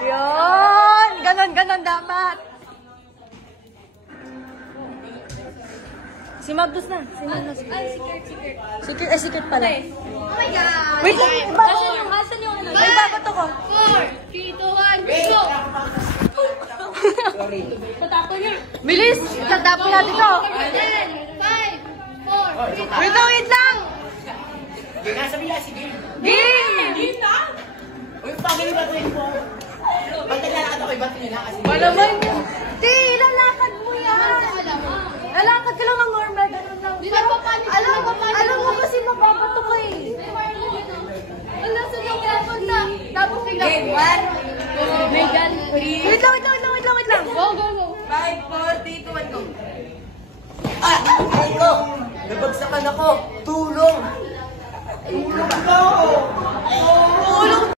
Yun! Ganon dapat. Si Magdus na. Si Magdus. Ay, secret. Secret pala. Oh my God! Wait lang, asan yung ano? May babato ko. 4, 3, 2, 1, go! Tatapon niya. Bilis! Tatapon natin to. 10, 5, 4, 3, 2, Wait lang! Game na, sabi niya, sige. Game! Game na? Uy, pagili ba ito yung po? Pag naglalakad ako, iba ito nila kasi. Malaman mo. Ti, lalakad mo yan. Lalakad ka lang ng normal. Ganun lang. Alam mo kasi mababato ka eh. Wala sa yung punta. Tapos bigla. Game 1. Megan. Wait lang. Go. 5, 4, 3, 2, 1, go. Ano? Nabagsakan ako. Tulong! Tulong!